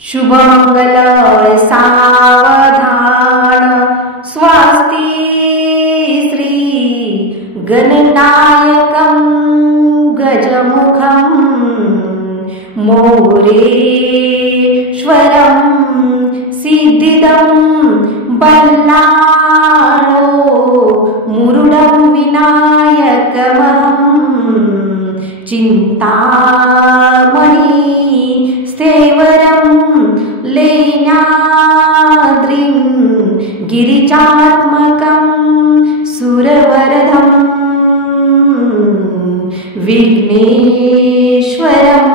शुभमंगल सावधान स्वस्ति श्री गणनायकं गजमुखं मोरेश्वरं सिद्धिदं बल्लाळो मुरुडं विनायकमहं चिन्तामणि स्थेवरं लेण्याद्रिं गिरिजात्मकं सुरवरदं विघ्नेश्वरं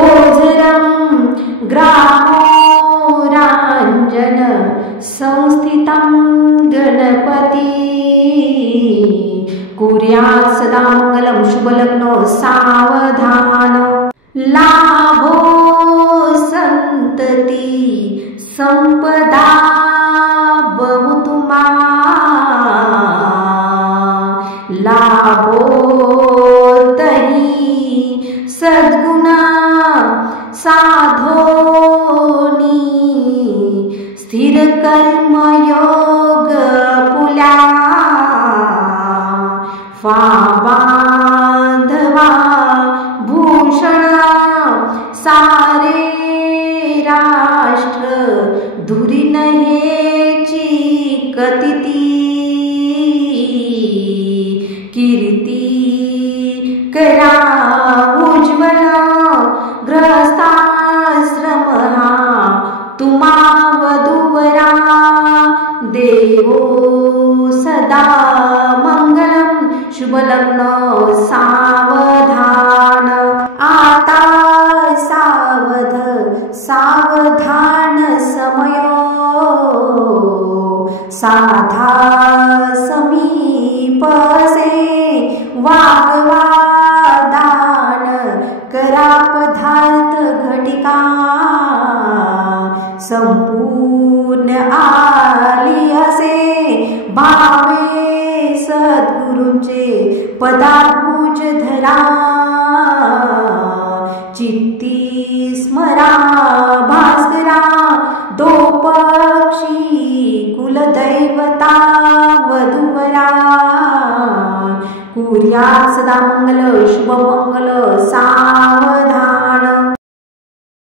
ओझरं ग्रामोराञ्जन संस्थितं गणपति कुर्यात् सदा मंगलं शुभलग्नो सावधान लाभो संतति संपदा भवतु मा लाभो तहि सद्गुणा साधोनी स्थिर कर्म योग पुल्या बांधवा भूषण सारे राष्ट्र धुरी नयेची कथिती कीर्ती करा उज्ज्वल गृहस्थाश्रम हा तुम्हा वधूवरा देवो सदा मंगलम शुभलग्न सावधान आता सावध सावधान समयो साधा समीपसे वाग्वादान करा पदार्थ घटिका संपूर्ण आली असे भावे सद्गुरूंचे पदाभुज धरा चित्ती स्मरा भास्करा दोपक्षी कुलदैवता वधूवरा कुर्यात् सदा मंगल शुभमंगल सा